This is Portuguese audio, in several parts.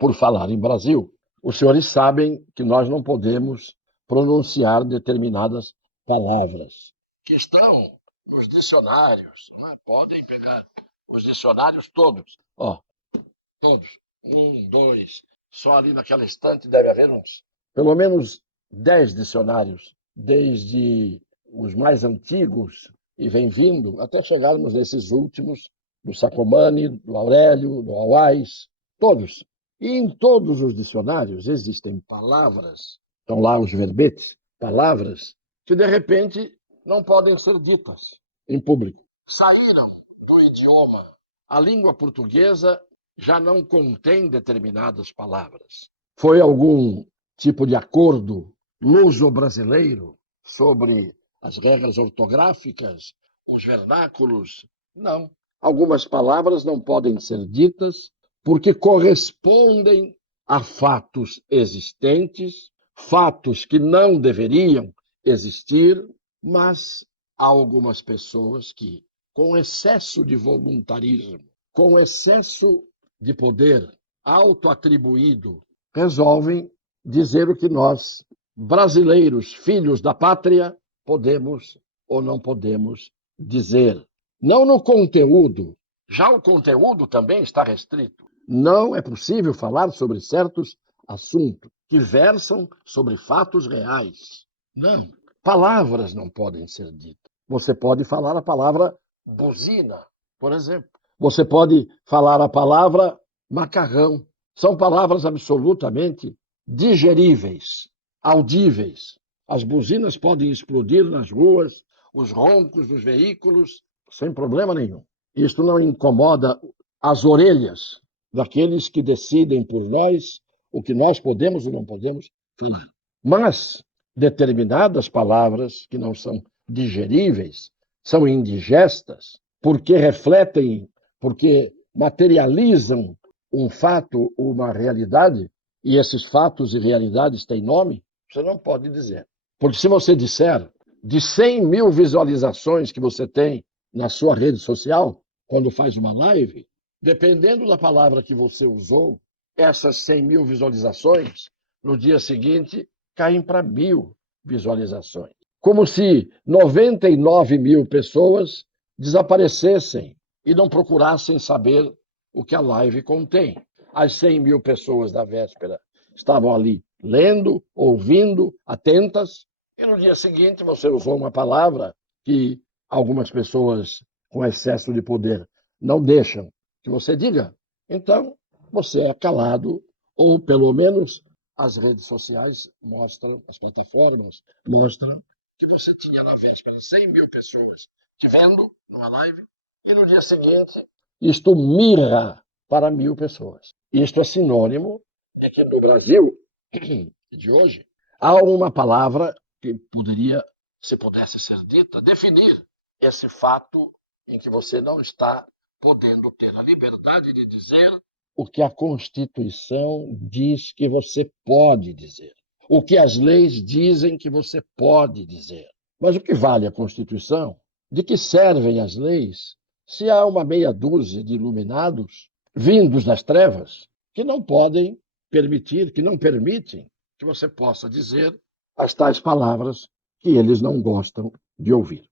por falar em Brasil, os senhores sabem que nós não podemos pronunciar determinadas palavras que estão nos dicionários. Podem pegar os dicionários todos. Todos. Um, dois. Só ali naquela estante deve haver uns, pelo menos 10 dicionários, desde os mais antigos e vem vindo, até chegarmos nesses últimos, do Sacomani, do Aurélio, do Auais, todos. E em todos os dicionários existem palavras, estão lá os verbetes, palavras que de repente não podem ser ditas em público. Saíram do idioma. A língua portuguesa já não contém determinadas palavras. Foi algum tipo de acordo luso-brasileiro sobre as regras ortográficas, os vernáculos? Não. Algumas palavras não podem ser ditas porque correspondem a fatos existentes, fatos que não deveriam existir, mas há algumas pessoas que, com excesso de voluntarismo, com excesso de poder autoatribuído, resolvem dizer o que nós, brasileiros, filhos da pátria, podemos ou não podemos dizer. Não no conteúdo. Já o conteúdo também está restrito. Não é possível falar sobre certos assuntos que versam sobre fatos reais. Não. Palavras não podem ser ditas. Você pode falar a palavra buzina, por exemplo. Você pode falar a palavra macarrão. São palavras absolutamente digeríveis, audíveis. As buzinas podem explodir nas ruas, os roncos dos veículos, sem problema nenhum. Isto não incomoda as orelhas daqueles que decidem por nós o que nós podemos ou não podemos falar. Mas determinadas palavras que não são digeríveis, são indigestas, porque refletem, porque materializam um fato, uma realidade, e esses fatos e realidades têm nome, você não pode dizer. Porque se você disser de 100 mil visualizações que você tem na sua rede social, quando faz uma live, dependendo da palavra que você usou, essas 100 mil visualizações, no dia seguinte, caem para 1.000 visualizações. Como se 99 mil pessoas desaparecessem e não procurassem saber o que a live contém. As 100 mil pessoas da véspera estavam ali lendo, ouvindo, atentas, e no dia seguinte você usou uma palavra que algumas pessoas com excesso de poder não deixam que você diga. Então, você é calado, ou pelo menos as redes sociais mostram, as plataformas mostram que você tinha na véspera 100 mil pessoas te vendo numa live, e no dia seguinte isto mira para 1.000 pessoas. Isto é sinônimo é que no Brasil de hoje há uma palavra que poderia, se pudesse ser dita, definir esse fato em que você não está podendo ter a liberdade de dizer o que a Constituição diz que você pode dizer, o que as leis dizem que você pode dizer. Mas o que vale a Constituição? De que servem as leis se há uma meia dúzia de iluminados vindos das trevas que não podem permitir, que não permitem que você possa dizer as tais palavras que eles não gostam de ouvir.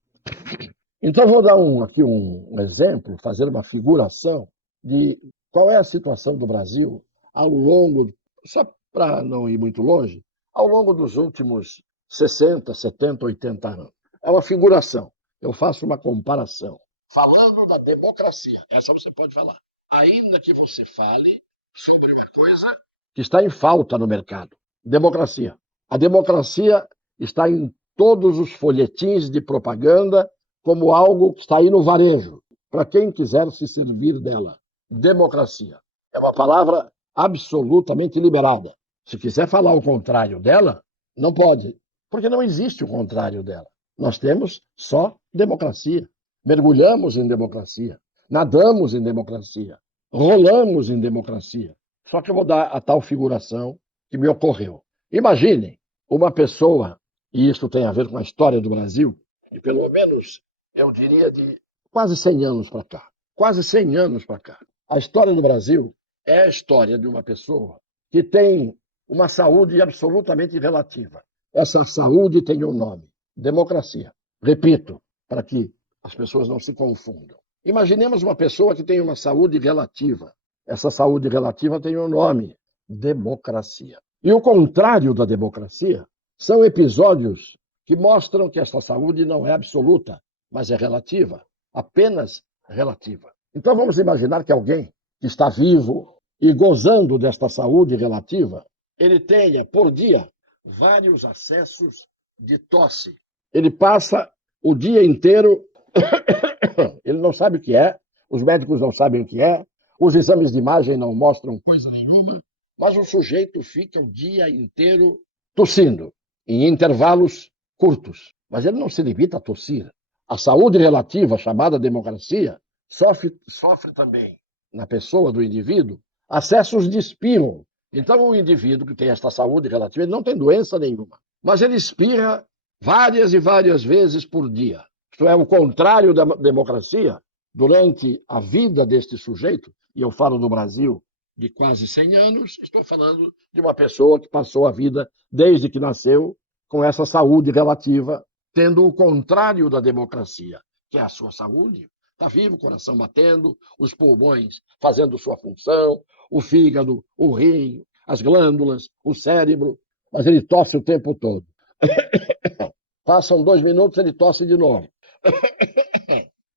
Então, vou dar aqui um exemplo, fazer uma figuração de qual é a situação do Brasil ao longo, só para não ir muito longe, ao longo dos últimos 60, 70, 80 anos. É uma figuração. Eu faço uma comparação. Falando da democracia, essa você pode falar. Ainda que você fale sobre uma coisa que está em falta no mercado. Democracia. A democracia está em todos os folhetins de propaganda como algo que está aí no varejo, para quem quiser se servir dela. Democracia. É uma palavra absolutamente liberada. Se quiser falar o contrário dela, não pode, porque não existe o contrário dela. Nós temos só democracia. Mergulhamos em democracia, nadamos em democracia, rolamos em democracia. Só que eu vou dar a tal figuração que me ocorreu. Imaginem uma pessoa, e isso tem a ver com a história do Brasil, e pelo menos eu diria de quase 100 anos para cá. Quase 100 anos para cá. A história do Brasil é a história de uma pessoa que tem uma saúde absolutamente relativa. Essa saúde tem um nome: democracia. Repito, para que as pessoas não se confundam. Imaginemos uma pessoa que tem uma saúde relativa. Essa saúde relativa tem um nome: democracia. E o contrário da democracia são episódios que mostram que essa saúde não é absoluta, mas é relativa, apenas relativa. Então vamos imaginar que alguém que está vivo e gozando desta saúde relativa, ele tenha por dia vários acessos de tosse. Ele passa o dia inteiro, ele não sabe o que é, os médicos não sabem o que é, os exames de imagem não mostram coisa nenhuma, mas o sujeito fica o dia inteiro tossindo, em intervalos curtos. Mas ele não se limita a tossir. A saúde relativa, chamada democracia, sofre também, na pessoa do indivíduo, acessos de espirro. Então, o indivíduo que tem esta saúde relativa, ele não tem doença nenhuma, mas ele espirra várias e várias vezes por dia. Isto é o contrário da democracia. Durante a vida deste sujeito, e eu falo do Brasil de quase 100 anos, estou falando de uma pessoa que passou a vida, desde que nasceu, com essa saúde relativa, tendo o contrário da democracia, que é a sua saúde. Está vivo, o coração batendo, os pulmões fazendo sua função, o fígado, o rim, as glândulas, o cérebro, mas ele tosse o tempo todo. Passam 2 minutos, ele tosse de novo.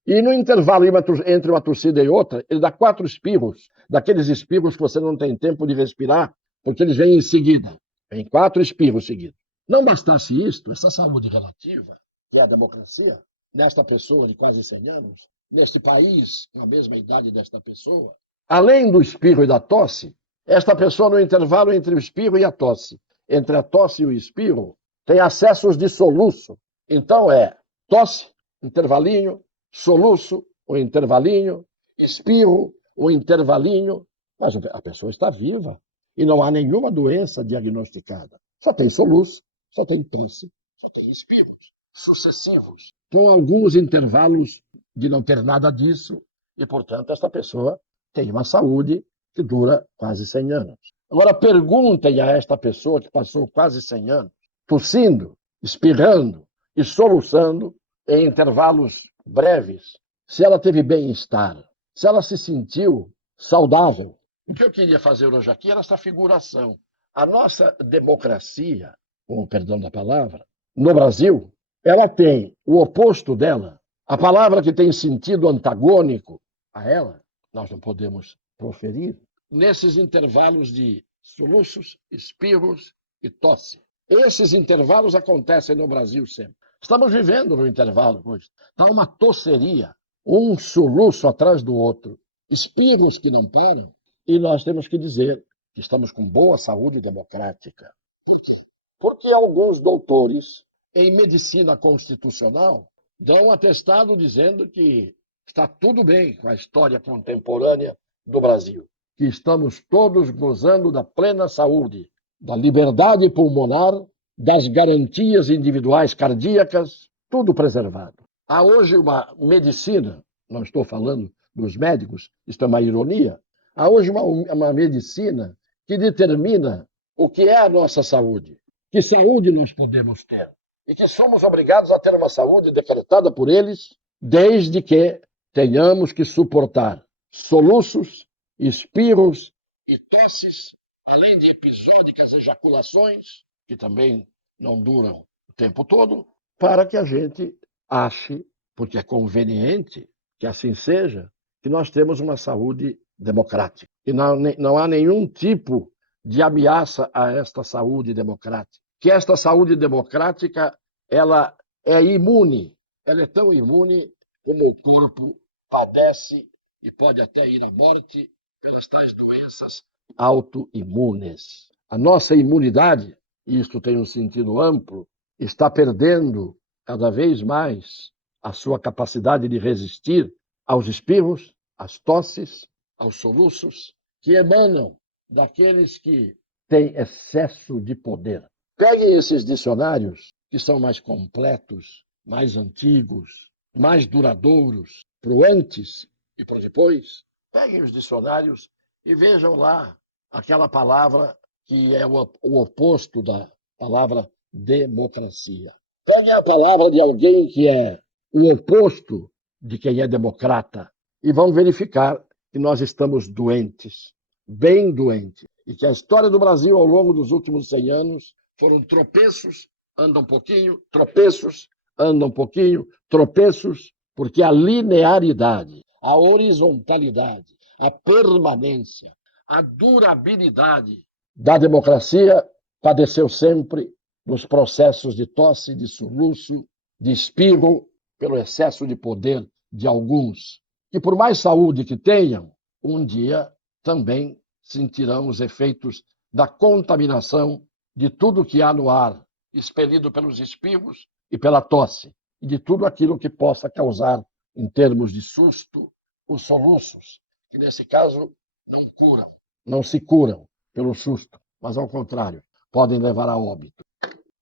E no intervalo entre uma tossida e outra, ele dá 4 espirros, daqueles espirros que você não tem tempo de respirar, porque eles vêm em seguida. Vem 4 espirros seguidos. Não bastasse isto, essa saúde relativa, que é a democracia, nesta pessoa de quase 100 anos, neste país, com a mesma idade desta pessoa, além do espirro e da tosse, esta pessoa, no intervalo entre o espirro e a tosse, entre a tosse e o espirro, tem acessos de soluço. Então é tosse, intervalinho, soluço, o intervalinho, espirro, o intervalinho, mas a pessoa está viva e não há nenhuma doença diagnosticada. Só tem soluço, só tem tosse, só tem espirros sucessivos, com alguns intervalos de não ter nada disso, e, portanto, esta pessoa tem uma saúde que dura quase 100 anos. Agora, perguntem a esta pessoa que passou quase 100 anos, tossindo, espirrando e soluçando em intervalos breves, se ela teve bem-estar, se ela se sentiu saudável. O que eu queria fazer hoje aqui era essa figuração. A nossa democracia, com o perdão da palavra, no Brasil, ela tem o oposto dela. A palavra que tem sentido antagônico a ela, nós não podemos proferir nesses intervalos de soluços, espirros e tosse. Esses intervalos acontecem no Brasil sempre. Estamos vivendo no intervalo hoje. Está uma tosseria, um soluço atrás do outro, espirros que não param, e nós temos que dizer que estamos com boa saúde democrática. Por quê? Porque alguns doutores em medicina constitucional dão um atestado dizendo que está tudo bem com a história contemporânea do Brasil, que estamos todos gozando da plena saúde, da liberdade pulmonar, das garantias individuais cardíacas, tudo preservado. Há hoje uma medicina, não estou falando dos médicos, isto é uma ironia, há hoje uma medicina que determina o que é a nossa saúde, que saúde nós podemos ter, e que somos obrigados a ter uma saúde decretada por eles, desde que tenhamos que suportar soluços, espirros e tosses, além de episódicas ejaculações, que também não duram o tempo todo, para que a gente ache, porque é conveniente que assim seja, que nós temos uma saúde democrática. E não há nenhum tipo de ameaça a esta saúde democrática. Que esta saúde democrática, ela é imune. Ela é tão imune como o corpo padece e pode até ir à morte pelas tais doenças autoimunes. A nossa imunidade, e isto tem um sentido amplo, está perdendo cada vez mais a sua capacidade de resistir aos espirros, às tosses, aos soluços que emanam daqueles que têm excesso de poder. Peguem esses dicionários que são mais completos, mais antigos, mais duradouros, para o antes e para o depois. Peguem os dicionários e vejam lá aquela palavra que é o oposto da palavra democracia. Peguem a palavra de alguém que é o oposto de quem é democrata e vão verificar que nós estamos doentes, bem doentes, e que a história do Brasil ao longo dos últimos 100 anos foram tropeços, anda um pouquinho, tropeços, anda um pouquinho, tropeços, porque a linearidade, a horizontalidade, a permanência, a durabilidade da democracia padeceu sempre dos processos de tosse, de soluço, de espirro, pelo excesso de poder de alguns, que por mais saúde que tenham, um dia também sentirão os efeitos da contaminação de tudo que há no ar, expelido pelos espirros e pela tosse, e de tudo aquilo que possa causar, em termos de susto, os soluços, que nesse caso não curam, não se curam pelo susto, mas ao contrário, podem levar a óbito.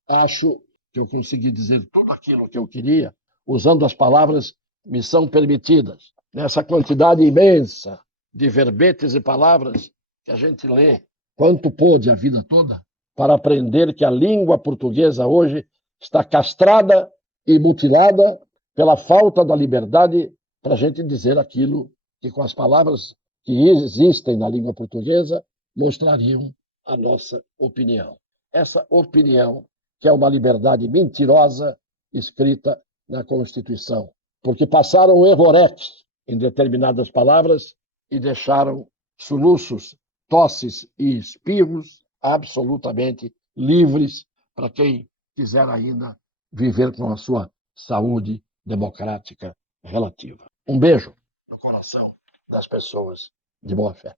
Acho que eu consegui dizer tudo aquilo que eu queria, usando as palavras que me são permitidas, nessa quantidade imensa de verbetes e palavras que a gente lê, quanto pôde a vida toda, para aprender que a língua portuguesa hoje está castrada e mutilada pela falta da liberdade para a gente dizer aquilo que, com as palavras que existem na língua portuguesa, mostrariam a nossa opinião. Essa opinião, que é uma liberdade mentirosa escrita na Constituição, porque passaram o errorex em determinadas palavras e deixaram soluços, tosses e espirros absolutamente livres para quem quiser ainda viver com a sua saúde democrática relativa. Um beijo no coração das pessoas de boa fé.